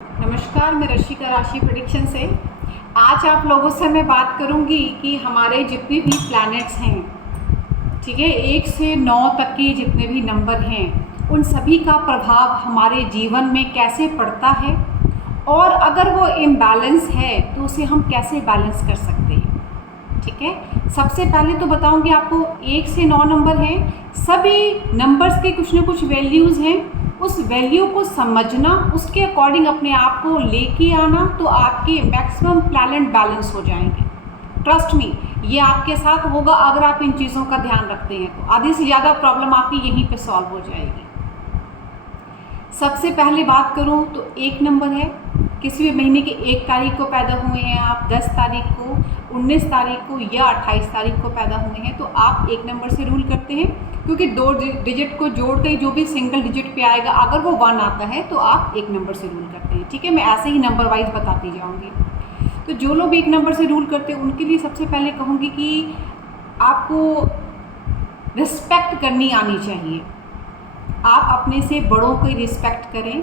नमस्कार, मैं रशिका राशि प्रेडिक्शन से। आज आप लोगों से मैं बात करूंगी कि हमारे जितने भी प्लैनेट्स हैं, ठीक है, 1 से 9 तक के जितने भी नंबर हैं, उन सभी का प्रभाव हमारे जीवन में कैसे पड़ता है और अगर वो इम्बैलेंस है तो उसे हम कैसे बैलेंस कर सकते हैं। ठीक है, सबसे पहले तो बताऊंगी आपको 1 से 9 नंबर हैं, सभी नंबर्स के कुछ ना कुछ वैल्यूज़ हैं। उस वैल्यू को समझना, उसके अकॉर्डिंग अपने आप को लेके आना, तो आपके मैक्सिमम प्लैनेट बैलेंस हो जाएंगे। ट्रस्ट मी, ये आपके साथ होगा अगर आप इन चीज़ों का ध्यान रखते हैं तो आधी से ज़्यादा प्रॉब्लम आपकी यहीं पे सॉल्व हो जाएगी। सबसे पहले बात करूं तो 1 नंबर है, किसी भी महीने की 1 तारीख को पैदा हुए हैं आप, 10 तारीख को, 19 तारीख को या 28 तारीख को पैदा हुए हैं तो आप 1 नंबर से रूल करते हैं, क्योंकि 2 डिजिट को जोड़ के जो भी सिंगल डिजिट पे आएगा अगर वो 1 आता है तो आप 1 नंबर से रूल करते हैं। ठीक है, मैं ऐसे ही नंबर वाइज बताती जाऊँगी। तो जो लोग 1 नंबर से रूल करते हैं उनके लिए सबसे पहले कहूँगी कि आपको रिस्पेक्ट करनी आनी चाहिए। आप अपने से बड़ों को रिस्पेक्ट करें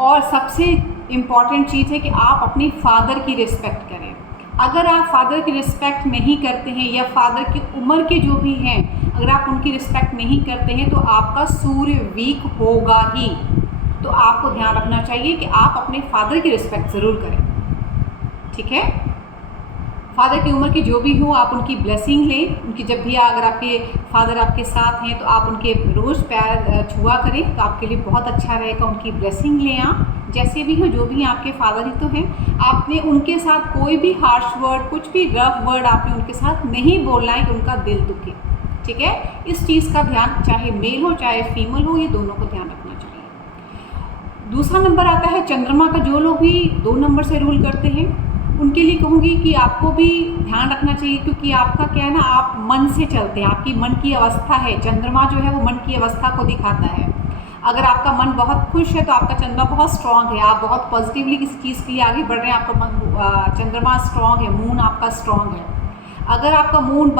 और सबसे इम्पॉर्टेंट चीज़ है कि आप अपने फादर की रिस्पेक्ट करें। अगर आप फादर की रिस्पेक्ट नहीं करते हैं या फादर की उम्र के जो भी हैं, अगर आप उनकी रिस्पेक्ट नहीं करते हैं तो आपका सूर्य वीक होगा ही। तो आपको ध्यान रखना चाहिए कि आप अपने फादर की रिस्पेक्ट ज़रूर करें। ठीक है, फादर की उम्र के जो भी हो आप उनकी ब्लेसिंग लें। उनकी जब भी अगर आपके फादर आपके साथ हैं तो आप उनके रोज़ पैर छुआ करें तो आपके लिए बहुत अच्छा रहेगा। उनकी ब्लेसिंग लें, आप जैसे भी हो, जो भी हैं आपके फादर ही तो हैं। आपने उनके साथ कोई भी हार्श वर्ड, कुछ भी रफ वर्ड आपने उनके साथ नहीं बोलना है कि उनका दिल दुखे। ठीक है, इस चीज़ का ध्यान, चाहे मेल हो चाहे फीमेल हो, ये दोनों को ध्यान रखना चाहिए। दूसरा नंबर आता है चंद्रमा का। जो लोग भी 2 नंबर से रूल करते हैं उनके लिए कहूँगी कि आपको भी ध्यान रखना चाहिए, क्योंकि आपका क्या है ना, आप मन से चलते हैं, आपकी मन की अवस्था है। चंद्रमा जो है वो मन की अवस्था को दिखाता है। अगर आपका मन बहुत खुश है तो आपका चंद्रमा बहुत स्ट्रांग है, आप बहुत पॉजिटिवली किसी चीज़ के लिए आगे बढ़ रहे हैं, आपका चंद्रमा स्ट्रांग है, मून आपका स्ट्रांग है। अगर आपका मूड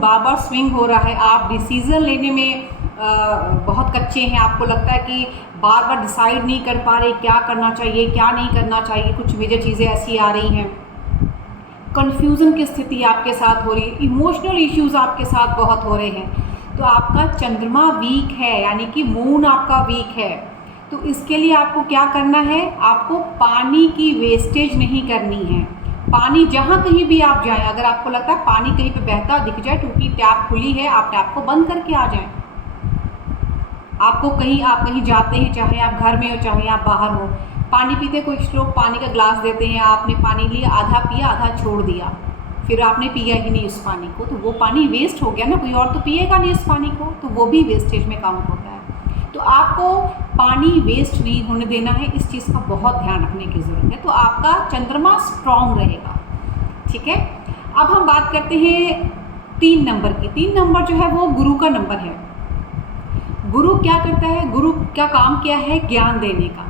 बार बार स्विंग हो रहा है, आप डिसीज़न लेने में बहुत कच्चे हैं, आपको लगता है कि बार बार डिसाइड नहीं कर पा रहे क्या करना चाहिए क्या नहीं करना चाहिए, कुछ मेजर चीज़ें ऐसी आ रही हैं, कन्फ्यूज़न की स्थिति आपके साथ हो रही है, इमोशनल इश्यूज़ आपके साथ बहुत हो रहे हैं, तो आपका चंद्रमा वीक है, यानी कि मून आपका वीक है। तो इसके लिए आपको क्या करना है, आपको पानी की वेस्टेज नहीं करनी है। पानी जहाँ कहीं भी आप जाएं, अगर आपको लगता है पानी कहीं पे बहता दिख जाए, टूटी टैप खुली है, आप टैप को बंद करके आ जाएं। आप कहीं जाते हैं, चाहे आप घर में हो चाहे आप बाहर हो, पानी पीते, कुछ लोग पानी का ग्लास देते हैं, आपने पानी लिया, आधा पिया आधा छोड़ दिया, फिर आपने पिया ही नहीं उस पानी को, तो वो पानी वेस्ट हो गया ना, कोई और तो पिएगा नहीं उस पानी को, तो वो भी वेस्टेज में काउंट होता है। तो आपको पानी वेस्ट नहीं होने देना है, इस चीज़ का बहुत ध्यान रखने की ज़रूरत है, तो आपका चंद्रमा स्ट्रॉन्ग रहेगा। ठीक है, अब हम बात करते हैं 3 नंबर की। 3 नंबर जो है वो गुरु का नंबर है। गुरु क्या करता है, गुरु का काम क्या है, ज्ञान देने का।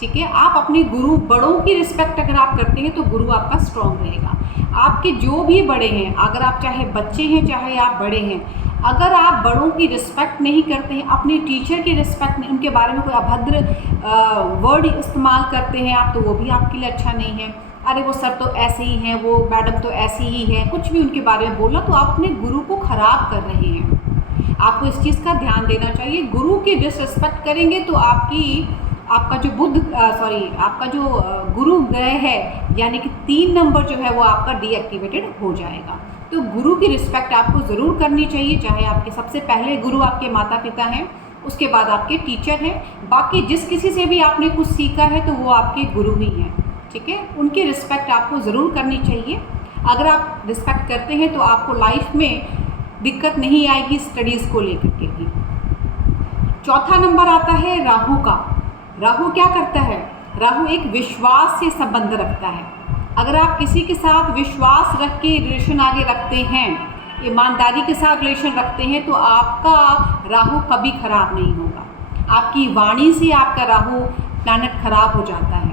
ठीक है, आप अपने गुरु, बड़ों की रिस्पेक्ट अगर आप करते हैं तो गुरु आपका स्ट्रॉन्ग रहेगा। आपके जो भी बड़े हैं, अगर आप चाहे बच्चे हैं चाहे आप बड़े हैं, अगर आप बड़ों की रिस्पेक्ट नहीं करते हैं, अपने टीचर की रिस्पेक्ट नहीं, उनके बारे में कोई अभद्र वर्ड इस्तेमाल करते हैं आप, तो वो भी आपके लिए अच्छा नहीं है। अरे वो सर तो ऐसे ही हैं, वो मैडम तो ऐसी ही है, कुछ भी उनके बारे में बोलना, तो आप अपने गुरु को ख़राब कर रहे हैं। आपको इस चीज़ का ध्यान देना चाहिए। गुरु की डिसरिस्पेक्ट करेंगे तो आपका जो गुरु ग्रह है, यानी कि 3 नंबर जो है वो आपका डीएक्टिवेटेड हो जाएगा। तो गुरु की रिस्पेक्ट आपको ज़रूर करनी चाहिए, चाहे आपके सबसे पहले गुरु आपके माता पिता हैं, उसके बाद आपके टीचर हैं, बाकी जिस किसी से भी आपने कुछ सीखा है तो वो आपके गुरु ही हैं। ठीक है, उनकी रिस्पेक्ट आपको ज़रूर करनी चाहिए। अगर आप रिस्पेक्ट करते हैं तो आपको लाइफ में दिक्कत नहीं आएगी स्टडीज़ को लेकर के भी। चौथा नंबर आता है राहु का। राहु क्या करता है, राहु एक विश्वास से संबंध रखता है। अगर आप किसी के साथ विश्वास रख के रिलेशन आगे रखते हैं, ईमानदारी के साथ रिलेशन रखते हैं, तो आपका राहु कभी खराब नहीं होगा। आपकी वाणी से आपका राहु प्लैनेट खराब हो जाता है।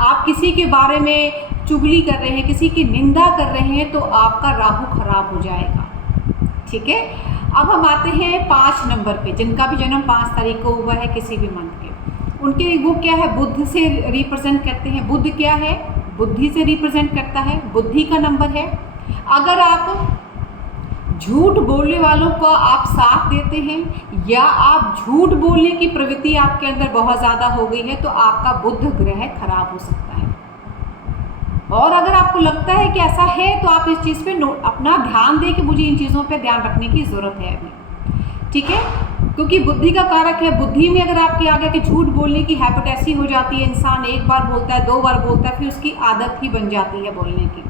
आप किसी के बारे में चुगली कर रहे हैं, किसी की निंदा कर रहे हैं, तो आपका राहु खराब हो जाएगा। ठीक है, अब हम आते हैं 5 नंबर पे, जिनका भी जन्म 5 तारीख को हुआ है किसी भी मंथ के, उनके वो क्या है, बुद्ध से रिप्रेजेंट करते हैं। बुद्ध क्या है, बुद्धि से रिप्रेजेंट करता है, बुद्धि का नंबर है। अगर आप झूठ बोलने वालों का आप साथ देते हैं या आप झूठ बोलने की प्रवृत्ति आपके अंदर बहुत ज़्यादा हो गई है तो आपका बुध ग्रह खराब हो सकता है। और अगर आपको लगता है कि ऐसा है तो आप इस चीज़ पे अपना ध्यान दें कि मुझे इन चीज़ों पे ध्यान रखने की ज़रूरत है अभी, ठीक है। क्योंकि बुद्धि का कारक है, बुद्धि में अगर आपके आगे के झूठ बोलने की हैबिट ऐसी हो जाती है, इंसान एक बार बोलता है, 2 बार बोलता है, फिर उसकी आदत ही बन जाती है बोलने की।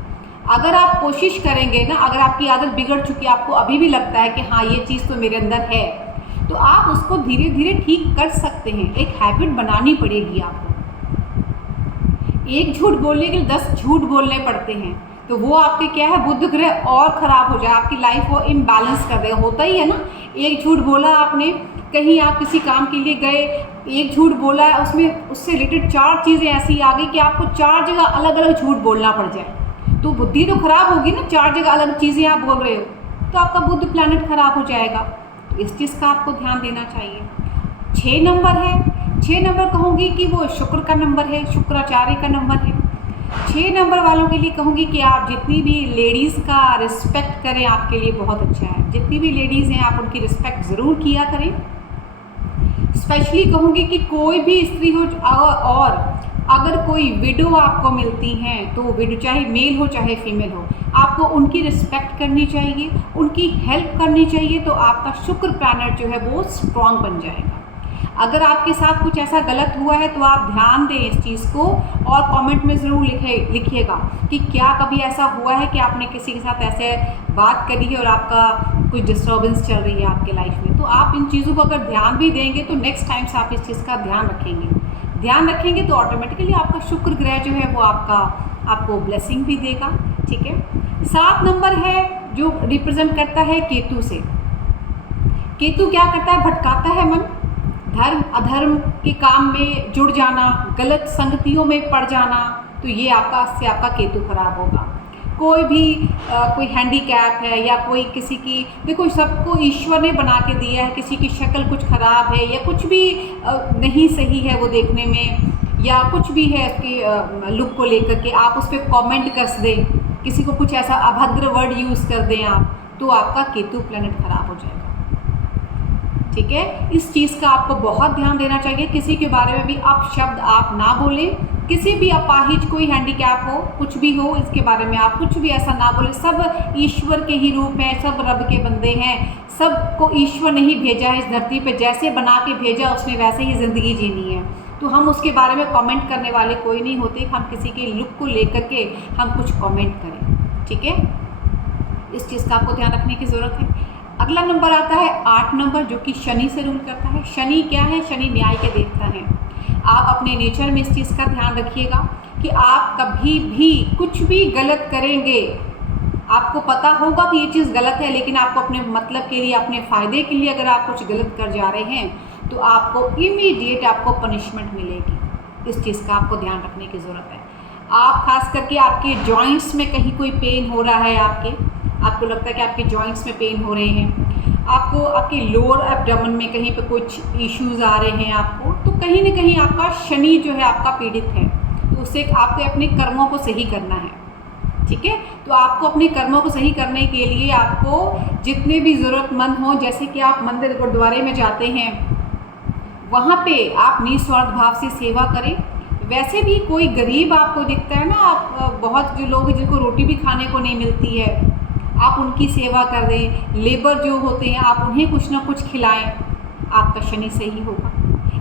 अगर आप कोशिश करेंगे ना, अगर आपकी आदत बिगड़ चुकी है, आपको अभी भी लगता है कि हाँ ये चीज़ तो मेरे अंदर है, तो आप उसको धीरे धीरे ठीक कर सकते हैं। एक हैबिट बनानी पड़ेगी आपको। एक झूठ बोलने के लिए 10 झूठ बोलने पड़ते हैं, तो वो आपके क्या है, बुध ग्रह और ख़राब हो जाए, आपकी लाइफ को इम्बैलेंस कर देगा। होता ही है ना, एक झूठ बोला आपने, कहीं आप किसी काम के लिए गए, एक झूठ बोला है, उसमें उससे रिलेटेड 4 चीज़ें ऐसी आ गई कि आपको 4 जगह अलग अलग झूठ बोलना पड़ जाए, तो बुद्धि तो खराब होगी ना। 4 जगह अलग चीज़ें आप बोल रहे हो तो आपका बुध प्लैनेट खराब हो जाएगा। तो इस चीज़ का आपको ध्यान देना चाहिए। 6 नंबर है, 6 नंबर कहूँगी कि वो शुक्र का नंबर है, शुक्राचार्य का नंबर है। 6 नंबर वालों के लिए कहूँगी कि आप जितनी भी लेडीज़ का रिस्पेक्ट करें, आपके लिए बहुत अच्छा है। जितनी भी लेडीज़ हैं आप उनकी रिस्पेक्ट ज़रूर किया करें। स्पेशली कहूँगी कि कोई भी स्त्री हो और अगर कोई विडो आपको मिलती हैं तो विडो चाहे मेल हो चाहे फीमेल हो, आपको उनकी रिस्पेक्ट करनी चाहिए, उनकी हेल्प करनी चाहिए, तो आपका शुक्र प्लैनेट जो है वो स्ट्रॉन्ग बन जाएगा। अगर आपके साथ कुछ ऐसा गलत हुआ है तो आप ध्यान दें इस चीज़ को और कमेंट में ज़रूर लिखिएगा कि क्या कभी ऐसा हुआ है कि आपने किसी के साथ ऐसे बात करी है और आपका कुछ डिस्टर्बेंस चल रही है आपके लाइफ में। तो आप इन चीज़ों को अगर ध्यान भी देंगे तो नेक्स्ट टाइम से आप इस चीज़ का ध्यान रखेंगे तो ऑटोमेटिकली आपका शुक्र ग्रह जो है वो आपको ब्लेसिंग भी देगा, ठीक है। 7 नंबर है जो रिप्रेजेंट करता है केतु से। केतु क्या करता है, भटकाता है मन, धर्म अधर्म के काम में जुड़ जाना, गलत संगतियों में पड़ जाना, तो ये आपका केतु खराब होगा। कोई भी कोई हैंडीकैप है या कोई किसी की, देखो सबको ईश्वर ने बना के दिया है, किसी की शक्ल कुछ ख़राब है या कुछ भी नहीं सही है वो देखने में, या कुछ भी है उसके लुक को लेकर के आप उस पर कॉमेंट कर दें, किसी को कुछ ऐसा अभद्र वर्ड यूज़ कर दें आप, तो आपका केतु प्लैनेट ख़राब हो जाएगा, ठीक है। इस चीज़ का आपको बहुत ध्यान देना चाहिए। किसी के बारे में भी अपशब्द आप ना बोलें, किसी भी अपाहिज, कोई हैंडीकैप हो, कुछ भी हो, इसके बारे में आप कुछ भी ऐसा ना बोलें। सब ईश्वर के ही रूप हैं, सब रब के बंदे हैं, सबको ईश्वर ने ही भेजा है इस धरती पे, जैसे बना के भेजा उसने वैसे ही ज़िंदगी जीनी है। तो हम उसके बारे में कमेंट करने वाले कोई नहीं होते, हम किसी के लुक को लेकर के हम कुछ कमेंट करें, ठीक है। इस चीज़ का आपको ध्यान रखने की ज़रूरत है। अगला नंबर आता है 8 नंबर, जो कि शनि से रूल करता है। शनि क्या है, शनि न्याय के देवता हैं। आप अपने नेचर में इस चीज़ का ध्यान रखिएगा कि आप कभी भी कुछ भी गलत करेंगे, आपको पता होगा कि ये चीज़ गलत है, लेकिन आपको अपने मतलब के लिए, अपने फ़ायदे के लिए अगर आप कुछ गलत कर जा रहे हैं तो आपको इमीडिएट आपको पनिशमेंट मिलेगी। इस चीज़ का आपको ध्यान रखने की ज़रूरत है। आप खास करके आपके जॉइंट्स में कहीं कोई पेन हो रहा है, आपको लगता है कि आपके जॉइंट्स में पेन हो रहे हैं, आपको आपके लोअर एब्डोमेन में कहीं पे कुछ इश्यूज़ आ रहे हैं आपको, तो कहीं ना कहीं आपका शनि जो है आपका पीड़ित है। तो उससे आपको अपने कर्मों को सही करना है, ठीक है। तो आपको अपने कर्मों को सही करने के लिए आपको जितने भी ज़रूरतमंद हों, जैसे कि आप मंदिर गुरुद्वारे में जाते हैं, वहाँ पे आप निस्वार्थ भाव से सेवा करें। वैसे भी कोई गरीब आपको दिखता है ना, आप बहुत जो लोग जिनको रोटी भी खाने को नहीं मिलती है, आप उनकी सेवा कर दें। लेबर जो होते हैं आप उन्हें कुछ ना कुछ खिलाएं, आपका शनि सही होगा।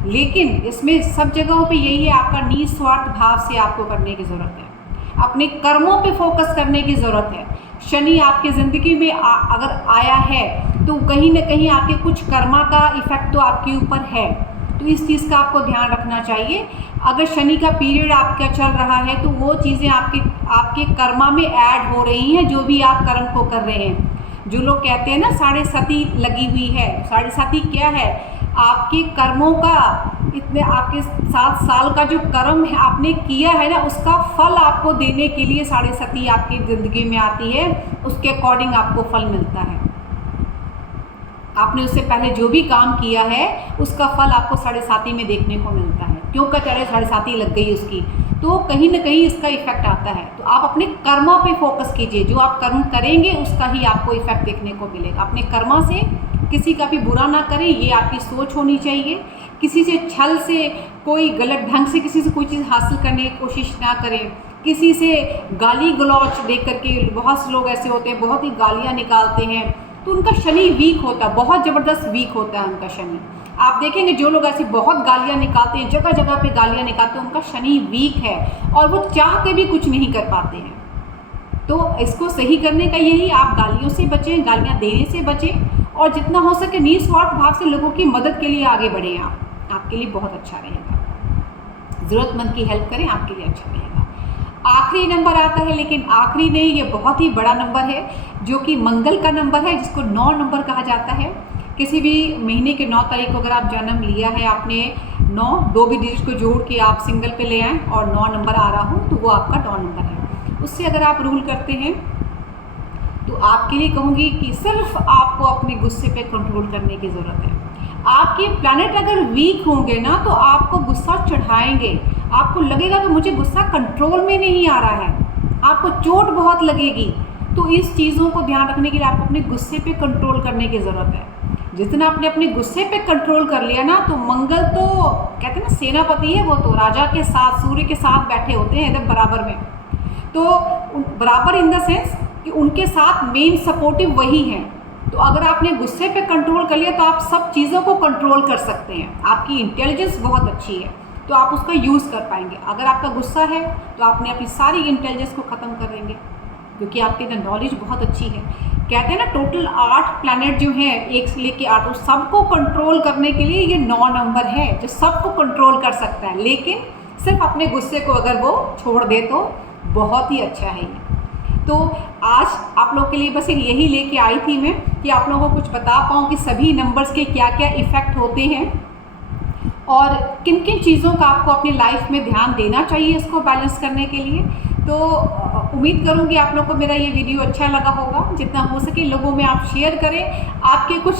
लेकिन इसमें सब जगहों पे यही है, आपका निस्वार्थ भाव से आपको करने की ज़रूरत है, अपने कर्मों पे फोकस करने की ज़रूरत है। शनि आपकी ज़िंदगी में अगर आया है तो कहीं ना कहीं आपके कुछ कर्मा का इफ़ेक्ट तो आपके ऊपर है, तो इस चीज़ का आपको ध्यान रखना चाहिए। अगर शनि का पीरियड आपका चल रहा है तो वो चीज़ें आपके कर्मा में ऐड हो रही हैं, जो भी आप कर्म को कर रहे हैं। जो लोग कहते हैं ना साढ़े सती लगी हुई है, साढ़े सती क्या है, आपके कर्मों का, इतने आपके 7 साल का जो कर्म है आपने किया है ना, उसका फल आपको देने के लिए साढ़े सती आपकी ज़िंदगी में आती है, उसके अकॉर्डिंग आपको फल मिलता है। आपने उससे पहले जो भी काम किया है उसका फल आपको साढ़े साती में देखने को मिलता है। क्यों कहते 7.5 ही लग गई उसकी, तो कहीं ना कहीं इसका इफेक्ट आता है। तो आप अपने कर्मा पे फोकस कीजिए, जो आप कर्म करेंगे उसका ही आपको इफेक्ट देखने को मिलेगा। अपने कर्मा से किसी का भी बुरा ना करें, ये आपकी सोच होनी चाहिए। किसी से छल से, कोई गलत ढंग से किसी से कोई चीज़ हासिल करने की कोशिश ना करें। किसी से गाली गलौच देख करके, बहुत से लोग ऐसे होते हैं बहुत ही गालियाँ निकालते हैं, तो उनका शनि वीक होता है, बहुत ज़बरदस्त वीक होता है उनका शनि। आप देखेंगे जो लोग ऐसी बहुत गालियाँ निकालते हैं, जगह जगह पे गालियाँ निकालते हैं, उनका शनि वीक है और वो चाह के भी कुछ नहीं कर पाते हैं। तो इसको सही करने का यही, आप गालियों से बचें, गालियाँ देने से बचें और जितना हो सके निस्वार्थ भाव से लोगों की मदद के लिए आगे बढ़ें। आपके लिए बहुत अच्छा रहेगा। ज़रूरतमंद की हेल्प करें, आपके लिए अच्छा रहेगा। आखिरी नंबर आता है, लेकिन आखिरी नहीं, ये बहुत ही बड़ा नंबर है, जो कि मंगल का नंबर है, जिसको 9 नंबर कहा जाता है। किसी भी महीने के 9 तारीख को अगर आप जन्म लिया है, आपने 9 दो भी डिजिट को जोड़ के आप सिंगल पे ले आएँ और 9 नंबर आ रहा हो, तो वो आपका 9 नंबर है। उससे अगर आप रूल करते हैं तो आपके लिए कहूँगी कि सिर्फ आपको अपने गुस्से पे कंट्रोल करने की ज़रूरत है। आपके प्लैनेट अगर वीक होंगे ना, तो आपको गुस्सा चढ़ाएंगे, आपको लगेगा कि मुझे गुस्सा कंट्रोल में नहीं आ रहा है, आपको चोट बहुत लगेगी। तो इस चीज़ों को ध्यान रखने के लिए आपको अपने गुस्से पे कंट्रोल करने की ज़रूरत है। जितना आपने अपने गुस्से पे कंट्रोल कर लिया ना, तो मंगल तो कहते हैं ना सेनापति है, वो तो राजा के साथ, सूर्य के साथ बैठे होते हैं एकदम बराबर में। तो बराबर इन द सेंस कि उनके साथ मेन सपोर्टिव वही हैं। तो अगर आपने गुस्से पे कंट्रोल कर लिया तो आप सब चीज़ों को कंट्रोल कर सकते हैं। आपकी इंटेलिजेंस बहुत अच्छी है, तो आप उसका यूज़ कर पाएंगे। अगर आपका गुस्सा है तो आपने अपनी सारी इंटेलिजेंस को ख़त्म कर देंगे, क्योंकि आपकी नॉलेज बहुत अच्छी है। कहते हैं ना टोटल 8 प्लैनेट जो हैं, 1 से लेके 8, उस सबको कंट्रोल करने के लिए ये 9 नंबर है, जो सबको कंट्रोल कर सकता है। लेकिन सिर्फ अपने गुस्से को अगर वो छोड़ दे तो बहुत ही अच्छा है ये। तो आज आप लोग के लिए बस यही लेके आई थी मैं, कि आप लोगों को कुछ बता पाऊँ कि सभी नंबर्स के क्या क्या इफ़ेक्ट होते हैं और किन किन चीज़ों का आपको अपनी लाइफ में ध्यान देना चाहिए इसको बैलेंस करने के लिए। तो उम्मीद करूँगी आप लोग को मेरा ये वीडियो अच्छा लगा होगा। जितना हो सके लोगों में आप शेयर करें। आपके कुछ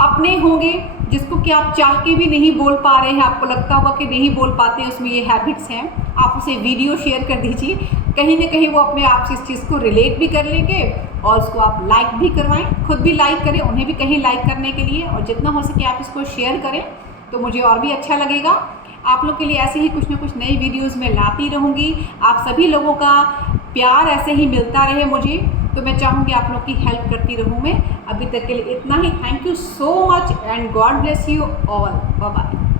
अपने होंगे जिसको कि आप चाह के भी नहीं बोल पा रहे हैं, आपको लगता होगा कि नहीं बोल पाते, उसमें ये हैबिट्स हैं, आप उसे वीडियो शेयर कर दीजिए। कहीं ना कहीं वो अपने आप से इस चीज़ को रिलेट भी कर लेंगे और उसको आप लाइक भी करवाएं, खुद भी लाइक करें, उन्हें भी कहीं लाइक करने के लिए। और जितना हो सके आप इसको शेयर करें तो मुझे और भी अच्छा लगेगा। आप लोग के लिए ऐसे ही कुछ ना कुछ नई वीडियोज़ में लाती रहूँगी। आप सभी लोगों का प्यार ऐसे ही मिलता रहे मुझे, तो मैं चाहूँगी आप लोग की हेल्प करती रहूँ मैं। अभी तक के लिए इतना ही। Thank you so much and God bless you all. Bye bye.